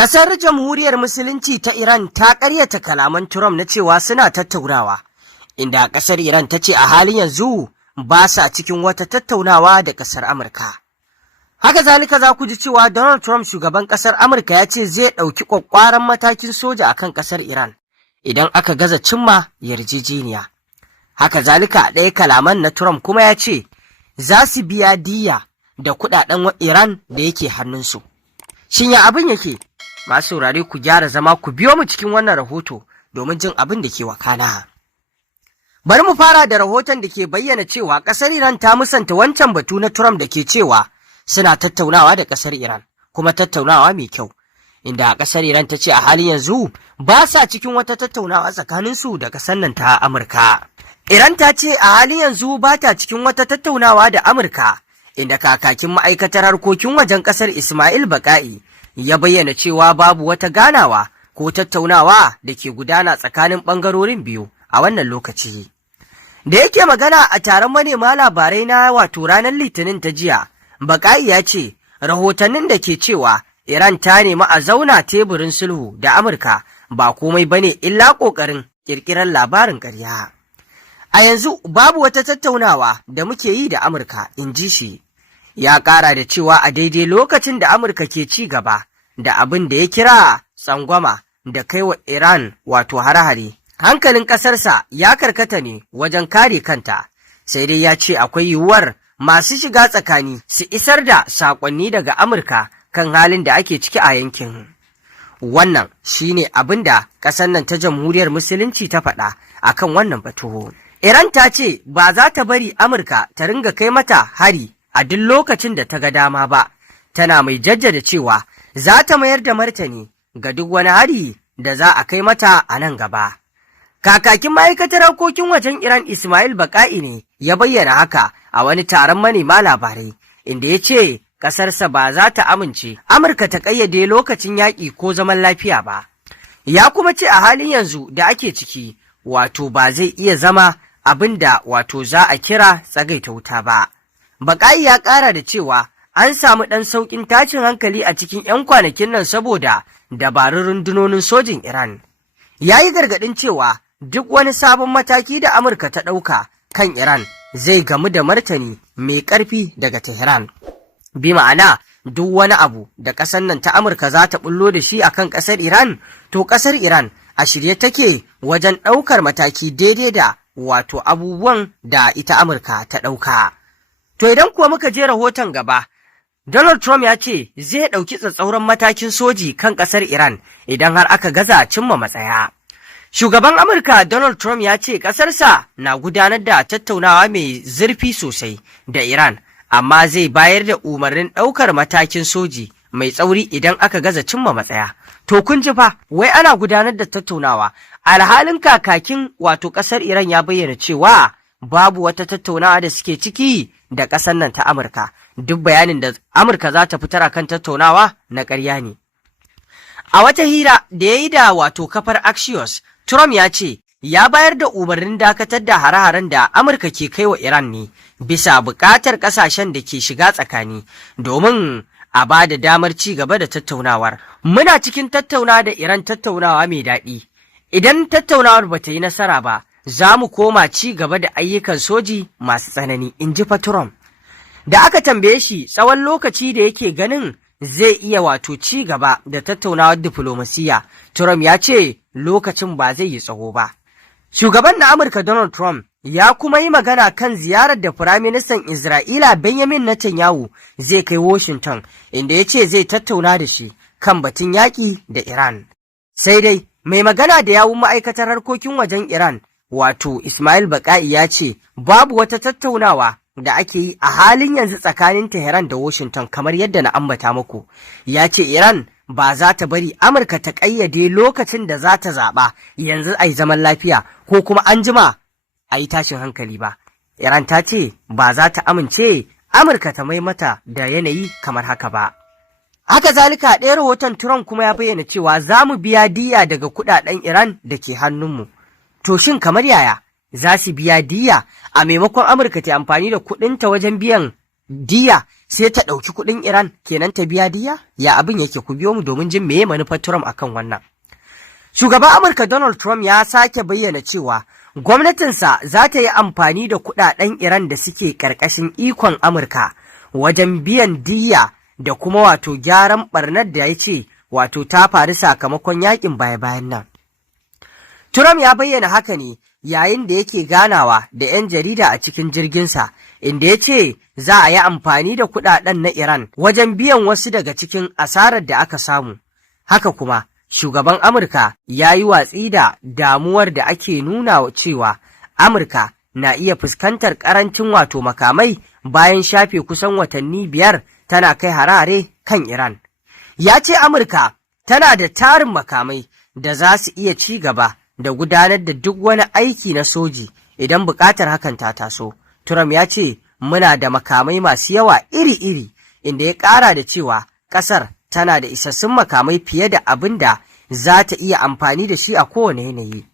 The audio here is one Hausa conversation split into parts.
Ƙasar Jamhuriyar Musulunci ta Iran ta ƙaryata kalaman Trump na cewa suna tattaunawa, inda ƙasar Iran ta ce a halin yanzu ba sa cikin wata tattaunawa da ƙasar Amurka. Haka zalika za ku ji cewa Donald Trump shugaban ƙasar Amurka ya ce zai ɗauki ƙwaƙƙwaran matakin soja a kan ƙasar Iran idan aka gaza cimma yarjejeniya. Haka zalika ɗaya kalaman na Trump kuma ya ce za su biya diyya da kuɗaɗen Iran da yake hannunsu. Shin ya abin yake? Masu saurare ku gyara zama ku biyo mu cikin wannan rahoto domin jin abin da ke wakana. Bari mu fara da rahoton da ke bayyana cewa ƙasar Iran ta musanta wancan batu na Trump da ke cewa suna tattaunawa da ƙasar Iran, kuma tattaunawa mai kyau, inda ƙasar Iran ta ce a halin yanzu ba sa cikin wata tattaunawa tsakaninsu da ƙasar nan ta Amurka. Iran ta ce a halin yanzu ba ta cikin wata tattaunawa da Amurka, inda kakakin ma'aikatar harkokin wajen ƙasar Ismail Baqai ya bayyana cewa babu wata ganawa ko tattaunawa da ke gudana tsakanin ɓangarorin biyu a wannan lokaci. Da yake magana a taron manema labarai na ranar Litinin ta jiya, Baqai ya ce rahotannin da ke cewa Iran ta nemi a zauna teburin sulhu da Amurka ba komai bane illa ƙoƙarin ƙirƙirar labarin ƙarya. A yanzu babu wata tattaunawa da muke yi da Amurka, in ji shi. Ya ƙara da cewa a daidai lokacin da Amurka ke ci gaba da abin da ya kira tsangwama da kai wa Iran hare-hare, hankalin ƙasarsa ya karkata ne wajen kare kanta, sai dai ya ce akwai yiwuwar masu shiga tsakani su isar da saƙonni daga Amurka kan halin da ake ciki a yankin. Wannan shine abin da ƙasar nan ta Jamhuriyar Musulunci ta faɗa akan wannan batu. Iran ta ce ba za ta bari Amurka ta ringa kai mata hari a duk lokacin da ta ga dama ba, tana mai jaddada cewa za ta mayar da martani ga duk wani hari da za a kai mata a nan gaba. Kakakin ma'aikatar harkokin wajen Iran Ismail Baqai ne ya bayyana haka a wani taron manema labarai, inda ya ce ƙasarsa ba za ta amince Amurka ta ƙayyade lokacin yaƙi ko zaman lafiya ba. Ya kuma ce a halin yanzu da ake ciki, ba zai iya zama abin da za a kira tsagaita wuta ba. Baqai ya ƙara da cewa an samu ɗan sauƙin tashin hankali a cikin 'yan kwanakin nan saboda dabarun rundunonin sojin Iran. Ya yi gargaɗin cewa duk wani sabon mataki da Amurka ta ɗauka kan Iran zai gamu da martani mai ƙarfi daga Tehran. Bi ma'ana duk wani abu da ƙasar nan ta Amurka za ta ɓullo da shi akan ƙasar Iran, to ƙasar Iran a shirye take wajen ɗaukar mataki daidai da abubuwan da ita Amurka ta ɗauka. To idan kuwa muka je rahoton gaba, Donald Trump ya ce zai ɗauki tsatsauran matakin soji kan ƙasar Iran idan har aka gaza cimma matsaya. Shugaban Amurka Donald Trump ya ce ƙasarsa na gudanar da tattaunawa mai zurfi sosai da Iran, amma zai bayar da umarnin ɗaukar matakin soji mai tsauri idan aka gaza cimma matsaya. To kun ji fa, wai ana gudanar da tattaunawa, alhalin kakakin ƙasar Iran ya bayyana cewa babu wata tattaunawa da suke ciki da ƙasar nan ta Amurka. Duk bayanin da Amurka za ta fitar akan tattaunawa na ƙarya ne. A wata hira da ya yi da kafar Axios, Trump ya ce ya bayar da umarnin dakatar da hare-haren da Amurka ke kai wa Iran ne bisa buƙatar ƙasashen da ke shiga tsakani domin a ba da damar ci gaba da tattaunawar. Muna cikin tattaunawa da Iran, tattaunawa mai daɗi. Idan tattaunawar ba ta yi nasara ba, za mu koma ci gaba da ayyukan soji masu tsanani, in ji Trump. Da aka tambaye shi tsawon lokaci da yake ganin zai iya ci gaba da tattaunawar diflomasiyya, Trump ya ce lokacin ba zai yi tsawo ba. Shugaban na Amurka Donald Trump ya kuma yi magana kan ziyarar da Firaministan Isra'ila Benjamin Netanyahu zai kai Washington, inda ya ce zai tattauna da shi kan batun yaƙi da Iran. Sai dai mai magana da yawun ma'aikatar harkokin wajen Iran Ismail Baqai ya ce babu wata tattaunawa da ake yi a halin yanzu tsakanin Tehran da Washington kamar yadda na ambata muku. Ya ce Iran ba za ta bari Amurka ta ƙayyade lokacin da za ta zaɓa yanzu a yi zaman lafiya ko kuma an jima a yi tashin hankali ba. Iran ta ce ba za ta amince Amurka ta mai mata da yanayi kamar haka ba. Haka zalika ɗaya rahoton Trump kuma ya bayyana cewa za mu biya diyya daga kuɗaɗen Iran da ke hannunmu. To shin kamar yaya za su biya diyya a maimakon Amurka ta amfani da kuɗinta wajen biyan diya sai ta ɗauki kuɗin Iran kenan ta biya diya? Ya abin yake, ku biyo mu domin jin meye manufar Trump akan wannan. Shugaban Amurka Donald Trump ya sake bayyana cewa gwamnatinsa za ta yi amfani da kuɗaɗen Iran da suke ƙarƙashin ikon Amurka wajen biyan diya da kuma wato gyaran ɓarnar da ya ce wato ta faru sakamakon yakin baya-bayan nan. Trump ya bayyana haka ne yayin da yake ganawa da 'yan jarida a cikin jirginsa, inda ya ce za a yi amfani da kuɗaɗen na Iran wajen biyan wasu daga cikin asarar da aka samu. Haka kuma, shugaban Amurka ya yi watsi da damuwar da ake nuna cewa Amurka na iya fuskantar ƙarancin wato makamai bayan shafe kusan watanni 5 tana kai harare kan Iran. Ya ce Amurka tana da tarin makamai da za su iya ci gaba da gudanar da duk wani aiki na soji idan buƙatar hakan ta taso. Trump ya ce muna da makamai masu yawa iri-iri, inda ya ƙara da cewa ƙasar tana da isassun makamai fiye da abin da za ta iya amfani da shi a kowane yanayi.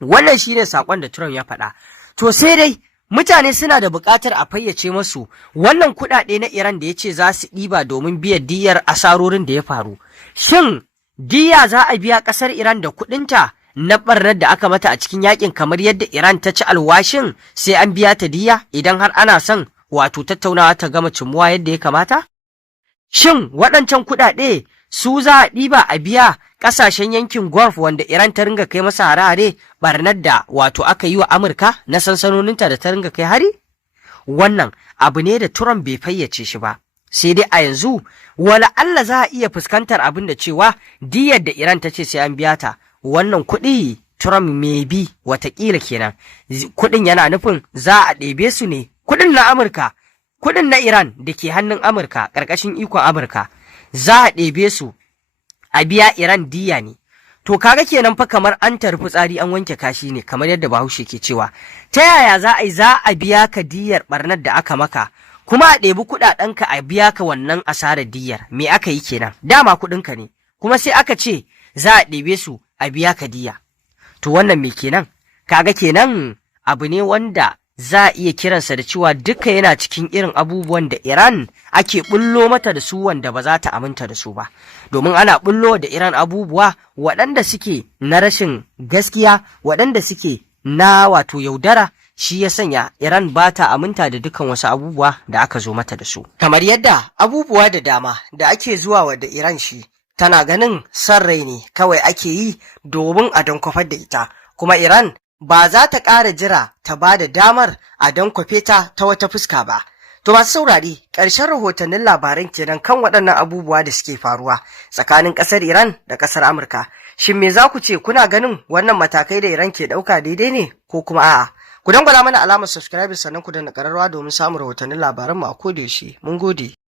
Wannan shi ne saƙon da Trump ya faɗa. To sai dai mutane suna da buƙatar a fayyace masu wannan kuɗaɗe na Iran da ya ce za su ɗiba domin biyan diyyar asarorin da ya faru. Shin diyya za a biya ƙasar Iran da kuɗinta na ɓarnar da aka mata a cikin yakin kamar yadda Iran ta ci alwashin sai an biya ta diyya idan har ana son wato tattaunawa ta gama cimuwa yadda ya kamata? Shin waɗancan kuɗaɗe su za a ɗiba a biya ƙasashen yankin Gulf wanda Iran ta ringa kai masa hare-hare ɓarnar da wato aka yi wa Amurka na sansanoninta da ta ringa kai hari? Wannan abu ne da Trump bai fayyace shi ba. Sai dai a yanzu wala Allah za a iya fuskantar abin da cewa diyyar da Iran ta ce sai an biya ta. Wannan kuɗi Trump mai bi watakila kenan. Kuɗin yana nufin za a ɗebe su ne. Kuɗin na Amurka, kuɗin na Iran da ke hannun Amurka ƙarƙashin ikon Amurka za a ɗebe su a biya Iran diya ne. To kaga kenan fa kamar an tarfi tsari an wanke kashi ne kamar yadda Bahaushe ke cewa. Ta yaya za a biya ka diyar ɓarnar da aka maka kuma a ɗebi kuɗaɗenka a biya ka wannan asarar diyar? Me aka yi kenan? Dama kuɗinka ne kuma sai aka ce za a ɗebe su a biya ka diya. To wannan me kenan? Kaga kenan abu ne wanda za a iya kiransa da cewa duka yana cikin irin abubuwan da Iran ake bullo mata da su wanda ba za ta aminta da su ba. Domin ana bullo da Iran abubuwa waɗanda suke na rashin gaskiya, waɗanda suke na wato yaudara, shi ya sanya Iran ba ta aminta da dukan wasu abubuwa da aka zo mata da su. Kamar yadda abubuwa da dama da ake zuwa wa da Iran shi tana ganin son rai ne kawai ake yi domin a dankwafar da ita, kuma Iran ba za ta ƙara jira ta ba da damar a dankwafe ta wata fuska ba. To masu saurari, ƙarshen rahotannin labaran kenan kan waɗannan abubuwa da suke faruwa tsakanin ƙasar Iran da ƙasar Amurka. Shin me za ku ce, kuna ganin wannan matakai da Iran ke ɗauka daidai ne ko kuma a'a? Ku dangwala mana alamar subscribe sannan ku danna ƙararrawa domin samun rahotannin labaranmu a kodayaushe. Mun gode.